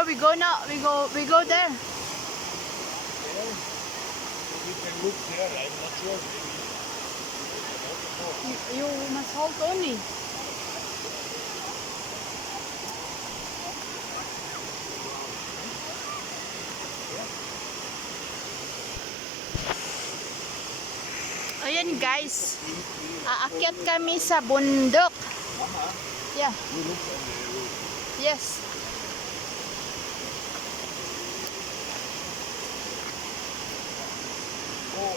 Tomorrow we go now. We go there. Yeah. We can look there. I'm not sure. Maybe. You must hold only. Ayan guys, aakyat kami sa bundok. Yeah. You look on the road. Yes. Oh.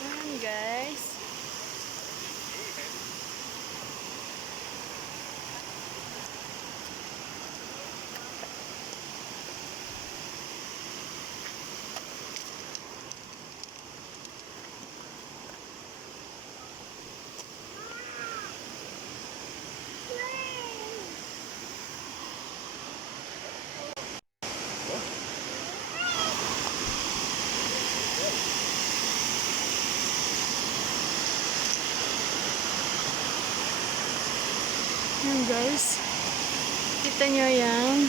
Ayan guys. Ayan guys. Kita nyo yan.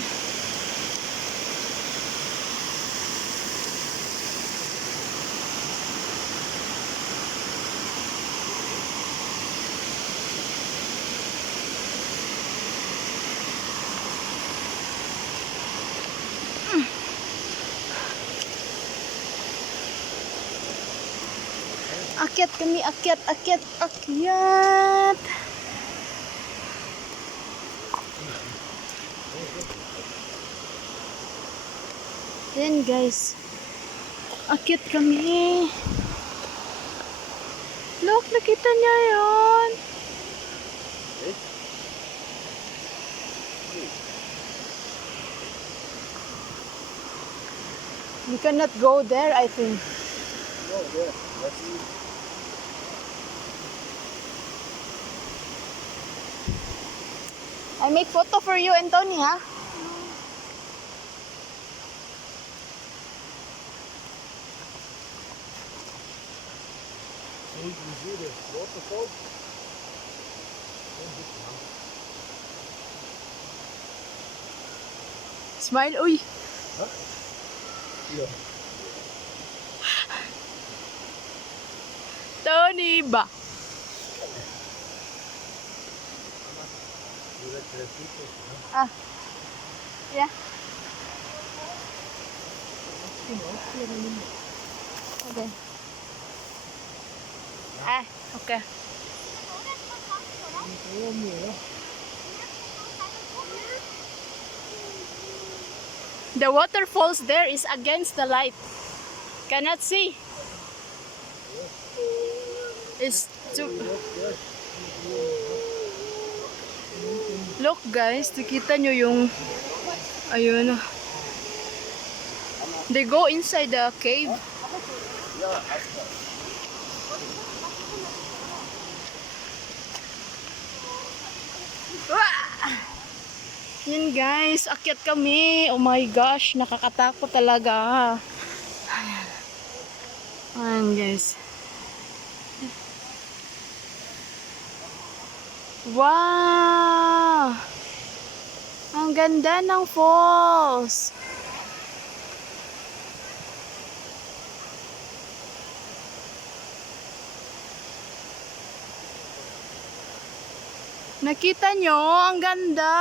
Akyat kami, akyat. Ayan guys. Akyat kami. Look, nakita niya yun. We cannot go there, I think. No, yeah. Let's see. I make photo for you, Anthony, ha? So you can see the waterfall. Smile, uy. Huh? Yeah. Tony ba? You like the people, huh? Ah. Yeah. Okay. Ah, okay. The waterfalls there is against the light. Cannot see. It's too... Look guys, nakita nyo yung... Ayun. They go inside the cave. Yan guys, akyat kami. Oh my gosh, nakakatakot talaga. Ayan guys. Wow! Ang ganda ng falls. Nakita nyo? Ang ganda!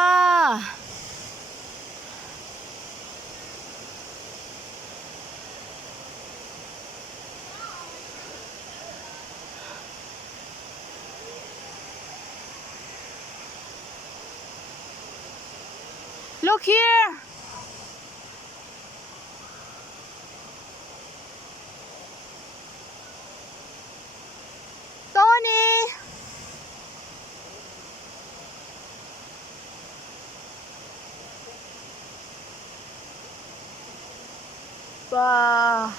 Look here! Tony! Wow!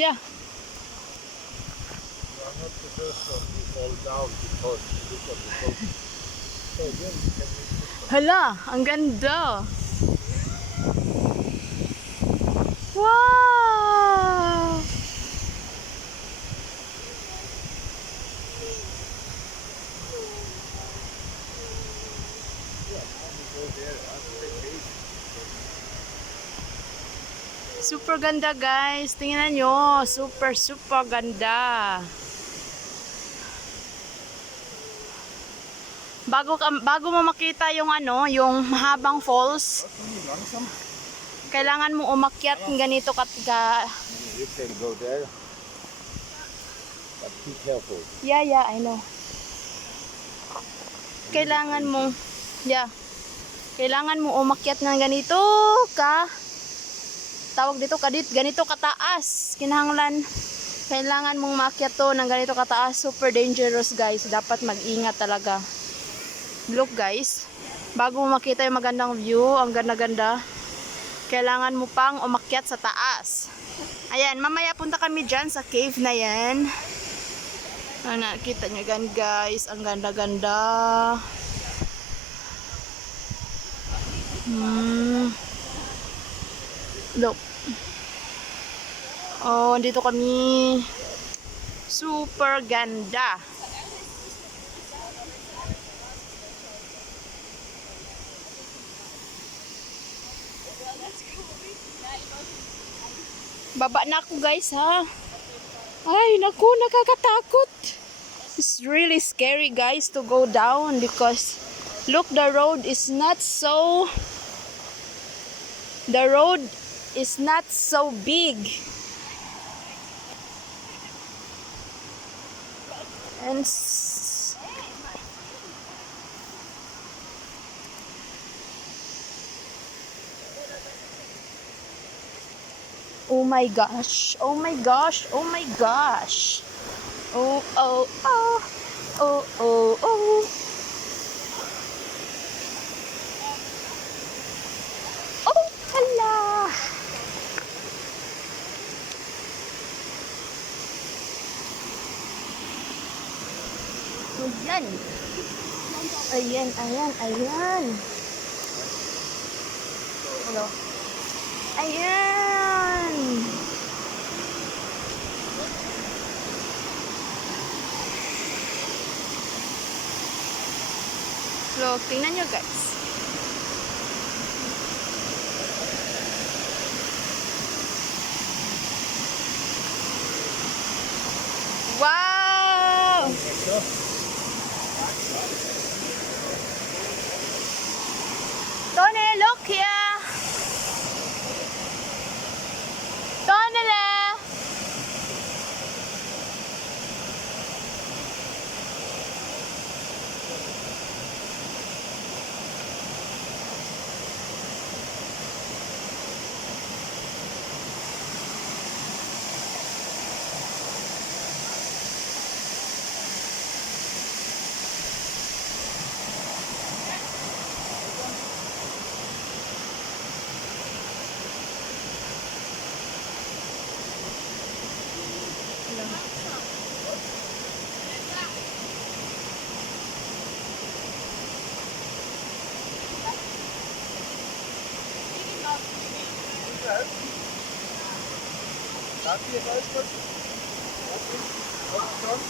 Yeah. You are not the first one who fall down because you look at the boat. So again, you can make this one. Hala, ang ganda. Wow! Yeah, now we go there after the cave. Super ganda guys. Tingnan nyo. Super, super ganda. Bago mo makita yung ano, yung mahabang falls, Langsam. kailangan mo umakyat ng ganito You can go there. But be careful. Yeah, I know. Kailangan mo umakyat ng ganito tawag dito ganito kataas. Kailangan mong maakyat to ng ganito kataas. Super dangerous guys. Dapat mag-ingat talaga. Look guys. Bago mo makita yung magandang view, ang ganda-ganda, kailangan mo pang umakyat sa taas. Ayan, mamaya punta kami dyan sa cave na yan. Nakita nyo gan guys, ang ganda-ganda. Look. Oh, dito kami. Super ganda. Baba na ako guys ha. Ay, naku, nakakatakot. It's really scary guys to go down because look, the road is not so big. And oh my gosh, oh my gosh, oh my gosh. Oh, oh, oh, oh, oh, oh. Oh, hala. Ayan. Ayan, ayan, ayan. Hello. Ayan. Look, tingnan nyo guys. Wow! Tony, look here. Tony. Darf ich jetzt alles kurz? Schon?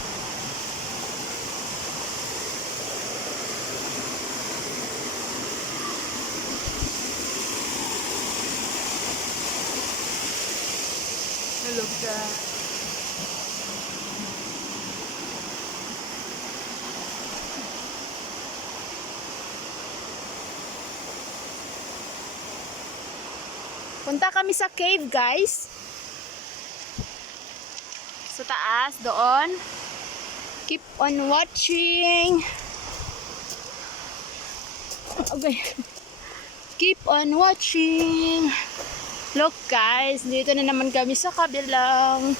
Look that. Punta kami sa cave, guys. Sa taas, doon. Keep on watching. Okay. Keep on watching. Look, guys. Dito na naman kami sa kabilang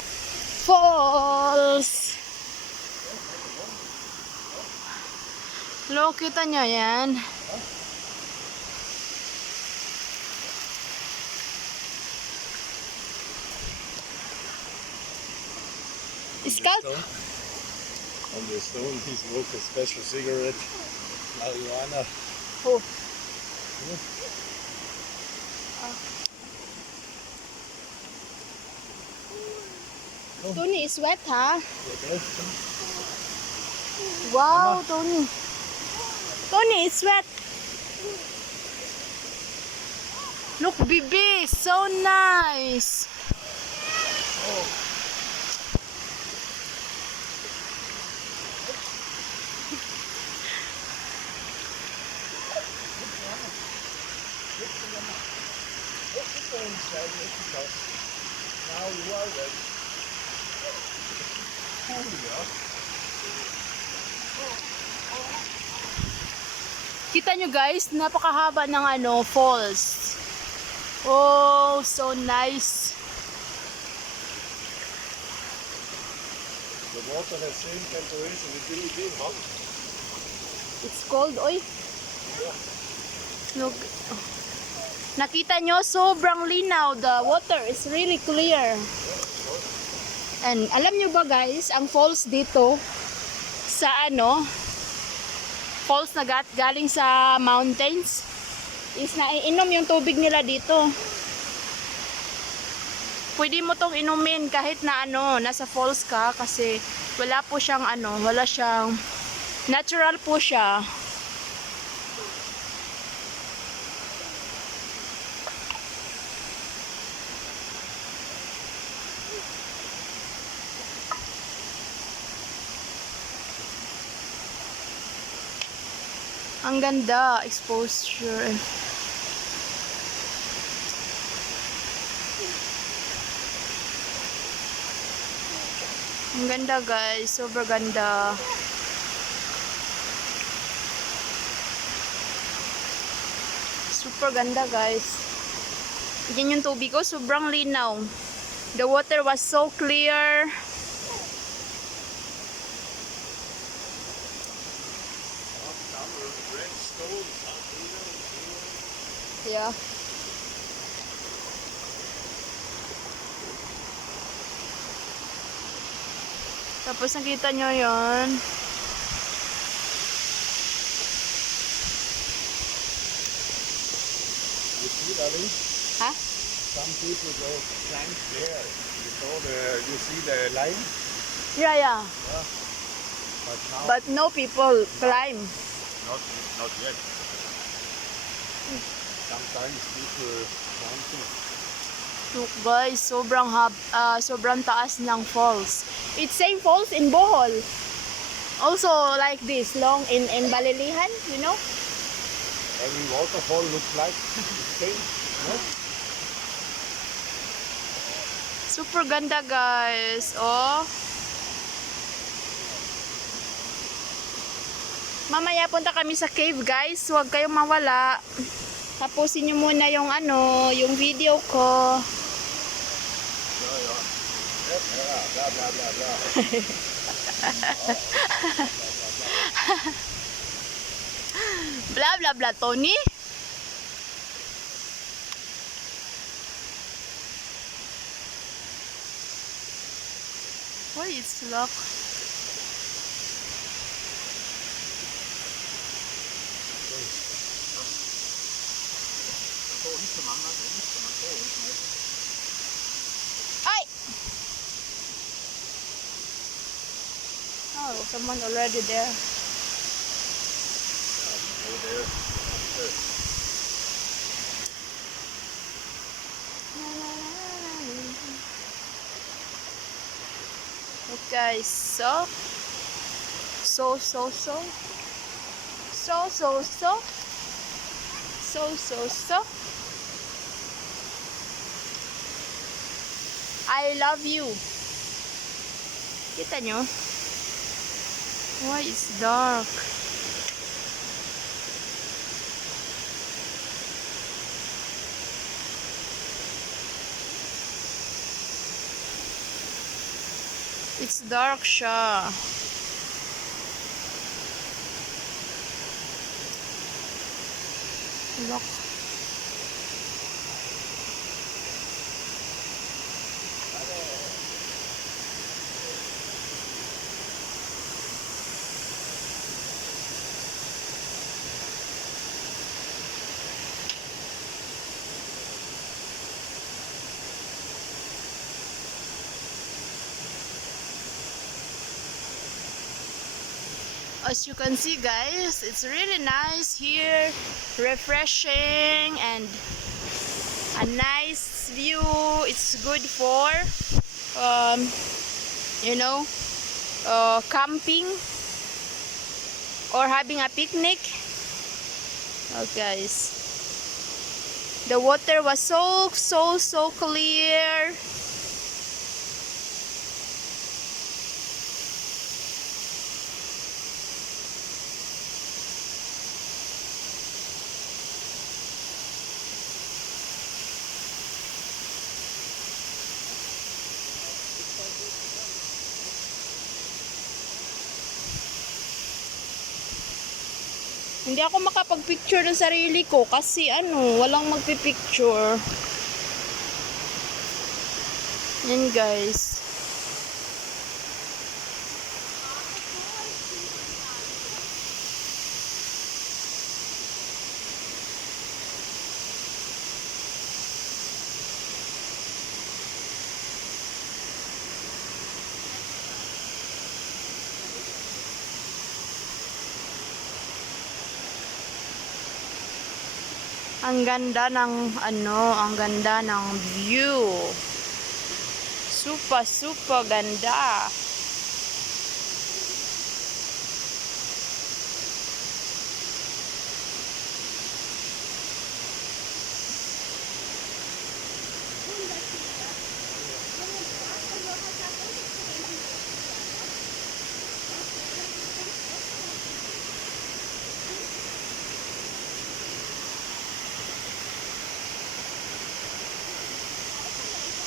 falls. Look, kita nyo yan. Scalp? On the stone, he smoked a special cigarette, marijuana. Oh. Tony is wet, ha? Wow, Tony. Tony, it's wet. Look, baby, so nice. Now you are ready. Kita nyo guys, napakahaba ng falls. Oh, so nice. The water has same temperature, it will be hot. It's cold, oy. Look. Nakita nyo, sobrang linaw. The water is really clear. And alam nyo ba guys, ang falls dito sa falls na galing sa mountains is naiinom yung tubig nila dito. Pwede mo tong inumin kahit na nasa falls ka kasi wala po siyang wala siyang natural po siya. Ang ganda, exposure. Ang ganda guys, super ganda. Super ganda guys. Yan yung tubig ko, sobrang linaw. The water was so clear. Yeah. Tapos nakita nyo yon. You see, darling? Ha? Some people go climb there. You see the line? Yeah. But now, But no people climb. not yet. Sometimes people climbing. Look guys, sobrang taas ng falls. It's same falls in Bohol. Also like this, long in Balilihan, you know? Every waterfall looks like the same. No? Super ganda guys. Oh. Mamaya punta kami sa cave guys. Huwag kayong mawala. Tapusin nyo muna yung yung video ko. Blah, blah, blah, blah. Blah blah blah, Tony. Why it's locked? Ay! Oh, someone already there. Look guys, so I love you. Kita nyo? Why it's dark? It's dark siya. Look. As you can see, guys, it's really nice here, refreshing, and a nice view. It's good for um, you know, camping or having a picnic. Oh, guys, the water was so clear. Hindi ako makapag-picture ng sarili ko kasi walang magpi-picture. Yan, guys. Ang ganda ng ang ganda ng view. Super ganda.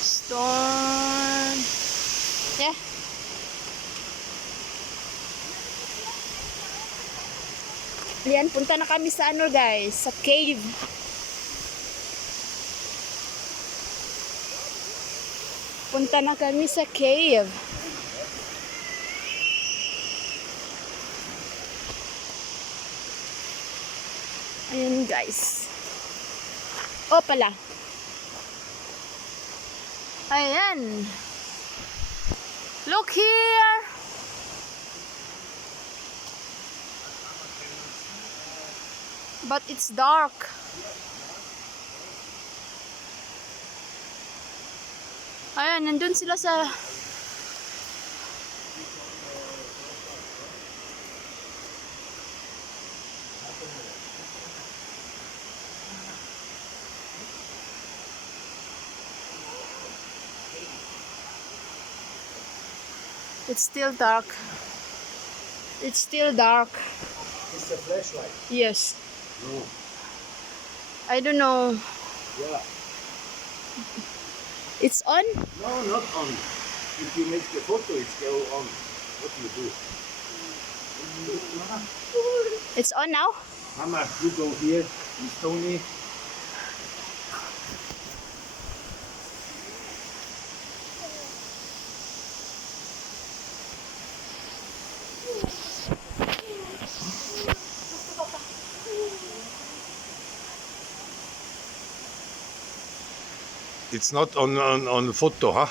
Storm. Yeah. Yan, punta na kami sa guys, sa cave. Punta na kami sa cave. Ayan, guys. Oh, pala. Ayan. Look here. But it's dark. Ayan, nandun sila sa... It's still dark. It's still dark. It's a flashlight. Yes. No. I don't know. Yeah. It's on? No, not on. If you make the photo, it's go on. What do you do? It's on now? Mama, you go here. It's Tony. It's not on photo, huh?